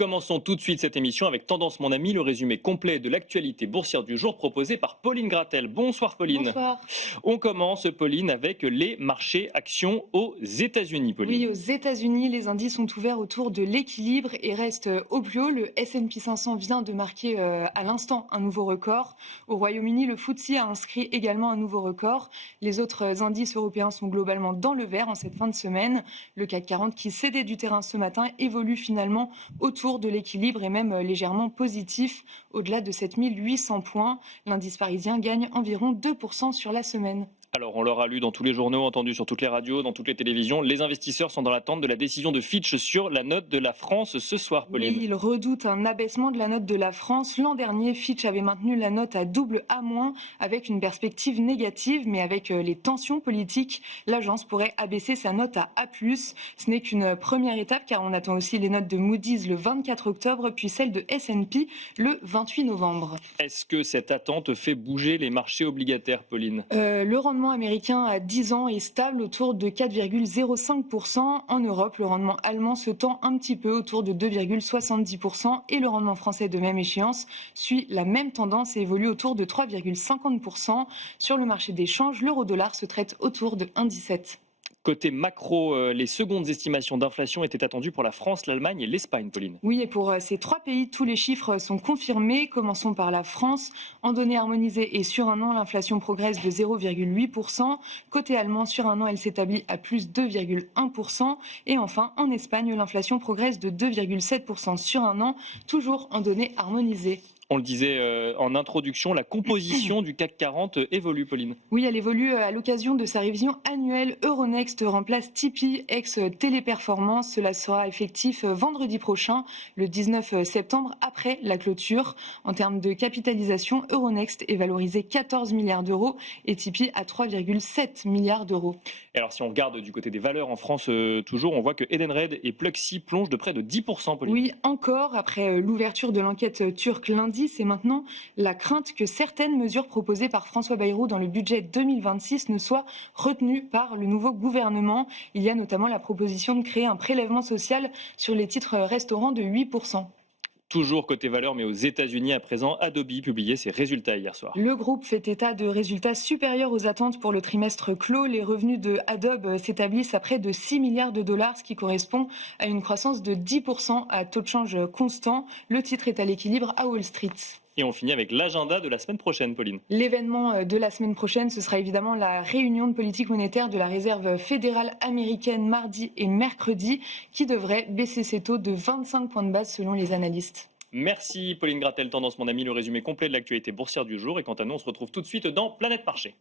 commençons tout de suite cette émission avec Tendance mon ami, le résumé complet de l'actualité boursière du jour proposé par Pauline Gratel. Bonsoir Pauline. Bonsoir. On commence Pauline avec les marchés actions aux États-Unis. Pauline. Oui, aux États-Unis, les indices sont ouverts autour de l'équilibre et restent au plus haut. Le S&P 500 vient de marquer à l'instant un nouveau record. Au Royaume-Uni, le FTSE a inscrit également un nouveau record. Les autres indices européens sont globalement dans le vert en cette fin de semaine. Le CAC 40 qui cédait du terrain ce matin évolue finalement autour de l'équilibre et même légèrement positif. Au-delà de 7800 points, l'indice parisien gagne environ 2% sur la semaine. Alors, on l'aura lu dans tous les journaux, entendu sur toutes les radios, dans toutes les télévisions. Les investisseurs sont dans l'attente de la décision de Fitch sur la note de la France ce soir, Pauline. Oui, ils redoutent un abaissement de la note de la France. L'an dernier, Fitch avait maintenu la note à double A-, avec une perspective négative, mais avec les tensions politiques, l'agence pourrait abaisser sa note à A+. Ce n'est qu'une première étape, car on attend aussi les notes de Moody's le 24 octobre, puis celle de S&P le 28 novembre. Est-ce que cette attente fait bouger les marchés obligataires, Pauline ? Le rendement américain à 10 ans est stable autour de 4,05%. En Europe, le rendement allemand se tend un petit peu autour de 2,70% et le rendement français de même échéance suit la même tendance et évolue autour de 3,50%. Sur le marché des changes, l'euro-dollar se traite autour de 1,17. Côté macro, les secondes estimations d'inflation étaient attendues pour la France, l'Allemagne et l'Espagne, Pauline. Oui, et pour ces trois pays, tous les chiffres sont confirmés. Commençons par la France. En données harmonisées et sur un an, l'inflation progresse de 0,8%. Côté allemand, sur un an, elle s'établit à plus 2,1%. Et enfin, en Espagne, l'inflation progresse de 2,7% sur un an, toujours en données harmonisées. On le disait en introduction, la composition du CAC 40 évolue, Pauline. Oui, elle évolue à l'occasion de sa révision annuelle. Euronext remplace Tipeee, ex-Téléperformance. Cela sera effectif vendredi prochain, le 19 septembre, après la clôture. En termes de capitalisation, Euronext est valorisé 14 milliards d'euros et Tipeee à 3,7 milliards d'euros. Et alors, si on regarde du côté des valeurs en France, toujours, on voit que Edenred et Pluxee plongent de près de 10%, Pauline. Oui, encore, après l'ouverture de l'enquête turque lundi, c'est maintenant la crainte que certaines mesures proposées par François Bayrou dans le budget 2026 ne soient retenues par le nouveau gouvernement. Il y a notamment la proposition de créer un prélèvement social sur les titres restaurants de 8%. Toujours côté valeur, mais aux États-Unis à présent, Adobe publiait ses résultats hier soir. Le groupe fait état de résultats supérieurs aux attentes pour le trimestre clos. Les revenus de Adobe s'établissent à près de 6 milliards de dollars, ce qui correspond à une croissance de 10% à taux de change constant. Le titre est à l'équilibre à Wall Street. Et on finit avec l'agenda de la semaine prochaine, Pauline. L'événement de la semaine prochaine, ce sera évidemment la réunion de politique monétaire de la Réserve fédérale américaine mardi et mercredi, qui devrait baisser ses taux de 25 points de base selon les analystes. Merci Pauline Gratel, Tendance mon ami, le résumé complet de l'actualité boursière du jour. Et quant à nous, on se retrouve tout de suite dans Planète Marché.